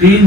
3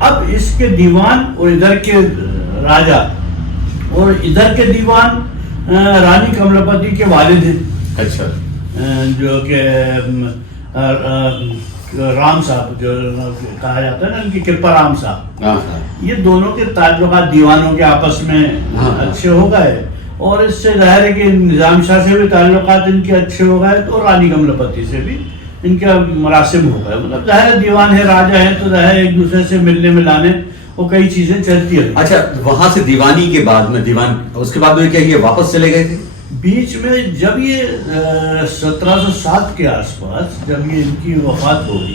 اب اس کے دیوان اور ادھر کے راجا اور ادھر کے دیوان رانی کملاپتی کے والد ہیں، اچھا، جو کہ رام صاحب جو کہا جاتا ہے نا، ان کی کرپا رام صاحب، ہاں ہاں، یہ دونوں کے تعلقات دیوانوں کے آپس میں اچھے ہو گئے، اور اس سے ظاہر ہے کہ نظام شاہ سے بھی تعلقات ان کے اچھے ہو گئے، تو رانی کملاپتی سے بھی ان کے مراسم ہو گئے، مطلب ظاہر دیوان ہے، راجا ہے، تو ظاہر ایک دوسرے سے ملنے ملانے وہ کئی چیزیں چلتی ہیں۔ اچھا، وہاں سے دیوانی کے بعد میں اس کے بعد میں کیا یہ واپس چلے گئے تھے؟ بیچ میں جب یہ 1707 کے آس پاس جب یہ ان کی وفات ہو گئی،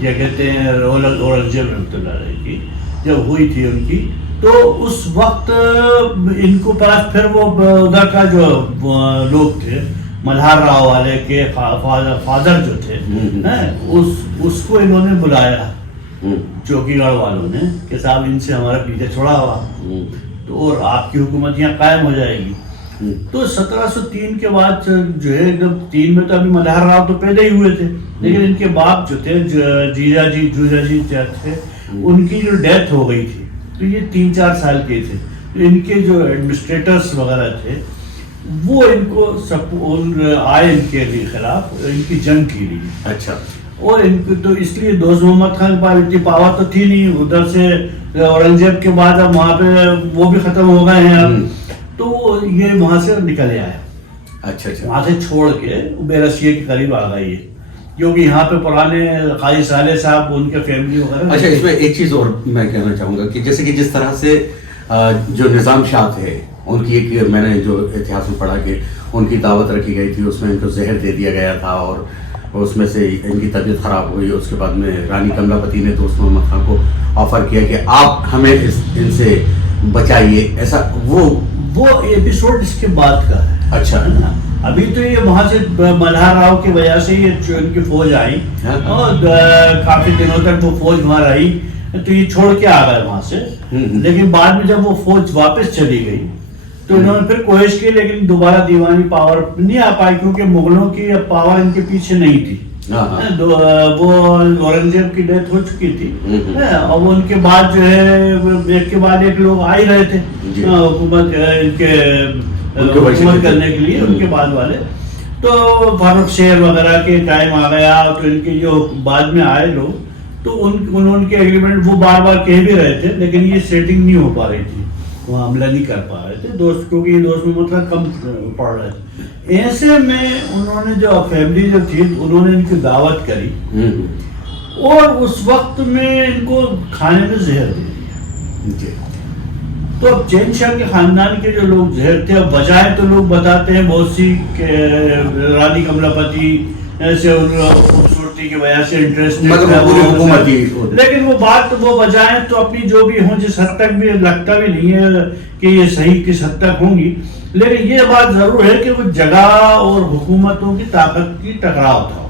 یہ کہتے ہیں اورنگزیب رحمۃ اللہ علیہ کی جب ہوئی تھی ان کی، تو اس وقت ان کو پاس پھر وہ ادھر کا جو لوگ تھے ملہار راؤ والے کے فادر جو تھے، اس کو انہوں نے بلایا چوکی گڑھ والوں نے کہ صاحب ان سے ہمارا پیچھے چھوڑا ہوا تو اور آپ کی حکومت یہاں قائم ہو جائے گی۔ تو 1703 کے بعد جو ہے، جب 3 میں تو ابھی ملہار راؤ تو پیدا ہی ہوئے تھے، لیکن ان کے باپ جو تھے جوجا جی تھے، ان کی جو ڈیتھ ہو گئی تھی، تو یہ 3-4 سال کے تھے، تو ان کے جو ایڈمنسٹریٹرز وغیرہ تھے وہ ان کو آئے ان کے خلاف، ان کی جنگ کی لی۔ اچھا، اور ان کو تو اس لیے دوست محمد خان کے پاس اتنی پاور تو تھی نہیں، ادھر سے اورنگزیب کے بعد اب وہاں پہ وہ بھی ختم ہو گئے ہیں اب، تو یہ وہاں سے نکلے آئے، اچھا اچھا، وہاں سے چھوڑ کے بیرسیے کے قریب آ گئی ہے، کیونکہ یہاں پہ پرانے قاضی صالح صاحب ان کے فیملی وغیرہ۔ اچھا، اس میں ایک چیز اور میں کہنا چاہوں گا کہ جیسے کہ جس طرح سے جو نظام شاہ تھے ان کی ایک، میں نے جو اتہاس میں پڑھا کہ ان کی دعوت رکھی گئی تھی، اس میں ان کو زہر دے دیا گیا تھا اور اس میں سے ان کی طبیعت خراب ہوئی، اس کے بعد میں رانی کملاپتی نے دوست محمد خان کو آفر کیا کہ آپ ہمیں ان سے بچائیے، ایسا وہ ایپیسوڈ اس کے بعد کا ہے۔ اچھا، ابھی تو یہ وہاں سے ملہار راؤ کی وجہ سے یہ جو ان کی فوج آئی اور کافی دنوں تک وہ فوج وہاں رہی، تو یہ چھوڑ کے آ گئے وہاں سے، لیکن بعد میں جب وہ فوج واپس چلی گئی تو انہوں نے پھر کوشش کی، لیکن دوبارہ دیوانی پاور نہیں آ پائی، کیونکہ مغلوں کی پاور ان کے پیچھے نہیں تھی، وہ اورنگزیب کی ڈیتھ ہو چکی تھی، اور ان کے بعد جو ہے ایک کے بعد ایک لوگ آ ہی رہے تھے حکومت کرنے کے لیے، ان کے بعد والے، تو فاروق شیر وغیرہ کے ٹائم آ گیا، تو ان کے جو بعد میں آئے لوگ، تو انہوں کے ایگریمنٹ وہ بار بار کہہ بھی رہے تھے، لیکن یہ سیٹنگ نہیں ہو پا رہی تھی، وہ حملہ نہیں کر پا رہے تھے دوست، کیونکہ یہ دوست میں مطلب کم پڑھ رہے تھے۔ ایسے میں انہوں نے جو فیملی جو تھی انہوں نے ان کی دعوت کری، اور اس وقت میں ان کو کھانے میں زہر دے دیا۔ تو اب چین شاہ کے خاندان کے جو لوگ زہر تھے، اب وجہ تو لوگ بتاتے ہیں بہت سی کہ رانی کملاپتی سے خوبصورتی کی وجہ سے انٹرسٹ، لیکن وہ بات وہ وجہیں تو اپنی جو بھی ہوں، جس حد تک بھی لگتا بھی نہیں ہے کہ یہ صحیح کس حد تک ہوں گی، لیکن یہ بات ضرور ہے کہ وہ جگہ اور حکومتوں کی طاقت کی ٹکراؤ تھا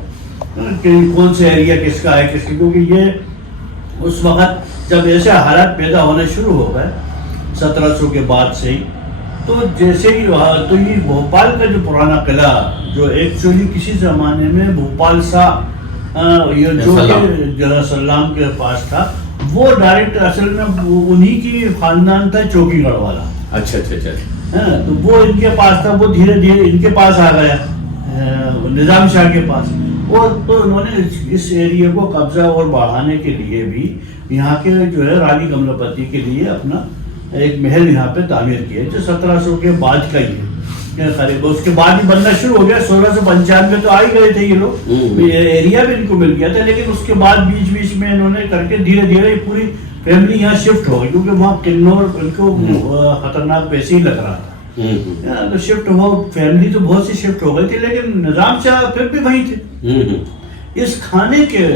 کہ کون سے ایریا کس کا ہے کس کی، کیونکہ یہ اس وقت جب ایسے حالات پیدا ہونے شروع ہو گئے 1700 کے بعد سے ہی، تو جیسے ہی تو یہ بھوپال کا جو پرانا قلعہ جو ایکچولی کسی زمانے میں بھوپال سا جو سلام کے پاس تھا، وہ ڈائریکٹ اصل میں انہی کی خاندان تھا، چوکی گڑھ والا۔ اچھا اچھا اچھا، تو وہ ان کے پاس تھا، وہ دھیرے دھیرے ان کے پاس آ گیا نظام شاہ کے پاس، اور تو انہوں نے اس ایریے کو قبضہ اور بڑھانے کے لیے بھی یہاں کے جو ہے رانی کملاپتی کے لیے اپنا ایک محل یہاں پہ تعمیر کیا، جو 1700 کے بعد کا ہی ہے قریب، اس کے بعد ہی بننا شروع ہو گیا۔ 1695 تو آ ہی گئے تھے یہ لوگ، ایریا بھی ان کو مل گیا تھا، لیکن اس کے بعد بیچ میں انہوں نے کر کے دھیرے دھیرے پوری فیملی یہاں شفٹ ہو گئی، کیونکہ وہاں کنور ان کو خطرناک ویسے ہی لگ رہا تھا، تو شفٹ ہو فیملی تو بہت سی شفٹ ہو گئی تھی، لیکن نظام شاہ پھر بھی وہیں تھے۔ اس کھانے کے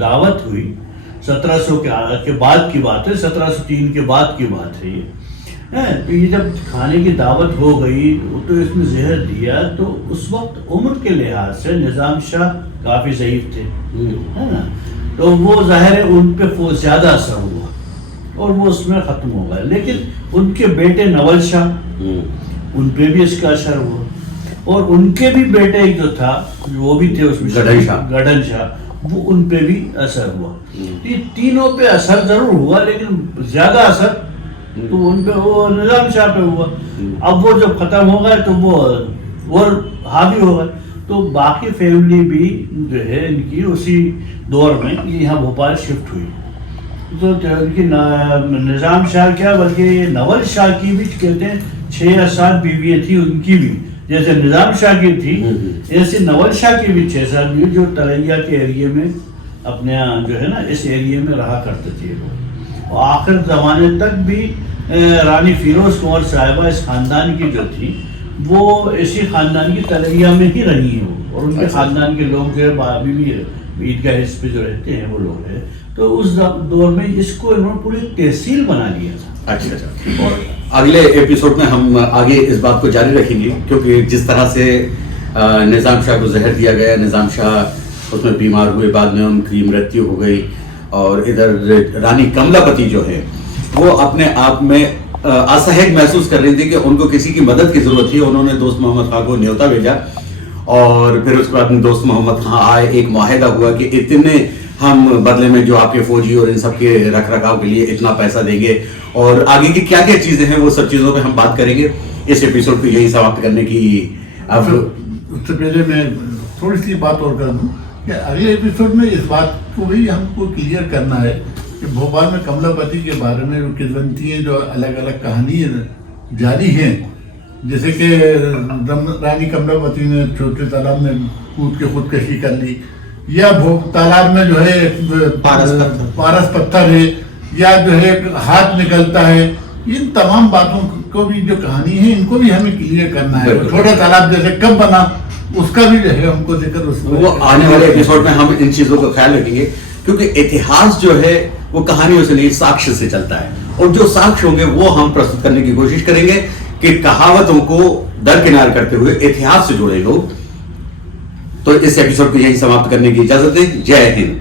دعوت ہوئی 1700 کے بعد کی بات ہے، 1703 کے بعد کی بات ہے یہ، یہ جب کھانے کی دعوت ہو گئی تو اس میں زہر دیا، تو اس وقت عمر کے لحاظ سے نظام شاہ کافی ضعیف تھے، ہے نا، تو وہ ظاہر ہے ان پہ زیادہ اثر ہوا اور وہ اس میں ختم ہو گئے، لیکن ان کے بیٹے نول شاہ ان پہ بھی اس کا اثر ہوا، اور ان کے بھی بیٹے ایک جو تھا وہ بھی تھے اس میں، گڈھن شاہ، وہ ان پہ بھی اثر ہوا. یہ تینوں پہ اثر ضرور ہوا لیکن زیادہ اثر تو ان پہ وہ نظام شاہ پہ ہوا. اب وہ جب ختم ہو گئے تو وہ اور حاوی ہو گئے. تو باقی فیملی بھی جو ہے ان کی اسی دور میں یہاں بھوپال شفٹ ہوئی. تو ان کی نظام شاہ کیا بلکہ یہ نول شاہ کی بھی کہتے ہیں 6 یا 7 بیویاں تھیں ان کی بھی. جیسے نظام شاہ کی تھی ایسے نول شاہ کی بھی 6-7 بیوی جو تلیا کے ایریے میں اپنے جو ہے نا اس ایریے میں رہا کرتے تھے. اور آخر زمانے تک بھی رانی فیروز کنور صاحبہ اس خاندان کی جو تھی وہ اسی خاندان کی تلیا میں ہی رہی ہیں. اور ان کے خاندان کے لوگ جو ہے ابھی بھی عیدگاہ اس پہ جو رہتے ہیں وہ لوگ ہیں. تو اس دور میں اس کو انہوں نے پوری تحصیل بنا لیا تھا. اچھا. اور اگلے ایپیسوڈ میں ہم آگے اس بات کو جاری رکھیں گے کیونکہ جس طرح سے نظام شاہ کو زہر دیا گیا, نظام شاہ اس میں بیمار ہوئے, بعد میں ان کی مرتیو ہو گئی, اور ادھر رانی کملا پتی جو ہے وہ اپنے آپ میں اسہج محسوس کر رہی تھی کہ ان کو کسی کی مدد کی ضرورت تھی. انہوں نے دوست محمد خان کو نیوتا بھیجا اور پھر اس کے بعد دوست محمد خان آئے. ایک معاہدہ ہوا کہ اتنے ہم بدلے میں جو آپ کے فوجی اور ان سب کے رکھ رکھاؤ کے لیے اتنا پیسہ دیں گے, اور آگے کی کیا کیا چیزیں ہیں وہ سب چیزوں پہ ہم بات کریں گے اس ایپیسوڈ کو یہی سماپت کرنے کی. اب اس سے پہلے میں تھوڑی سی بات اور کر دوں کہ اگلے ایپیسوڈ میں اس بات کو بھی ہم کو کلیئر کرنا ہے کہ بھوپال میں کملا پتی کے بارے میں جو کدونتیاں جو الگ الگ کہانی جاری ہیں, جیسے کہ رانی کملا پتی نے چھوٹے تالاب میں کود کے خودکشی کر لی, یا تالاب میں جو ہے پارس پتھر ہے, یا جو ہے ہاتھ نکلتا ہے. ان تمام باتوں کو بھی جو کہانی ہے ان کو بھی ہمیں کلیئر کرنا ہے. چھوٹا تالاب جیسے کب بنا اس کا بھی جو ہے ہم کو ذکر وہ آنے والے ایپیسوڈ میں ہم ان چیزوں کا خیال رکھیں گے کیونکہ اتہاس جو ہے وہ کہانیوں سے نہیں ساکش سے چلتا ہے, اور جو ساکش ہوں گے وہ ہم پرستت کرنے کی کوشش کریں گے کہ کہاوتوں کو درکنار کرتے ہوئے اتہاس سے جوڑے لوگ. تو اس ایپیسوڈ کو یہی سماپت کرنے کی اجازت ہے. جے ہند.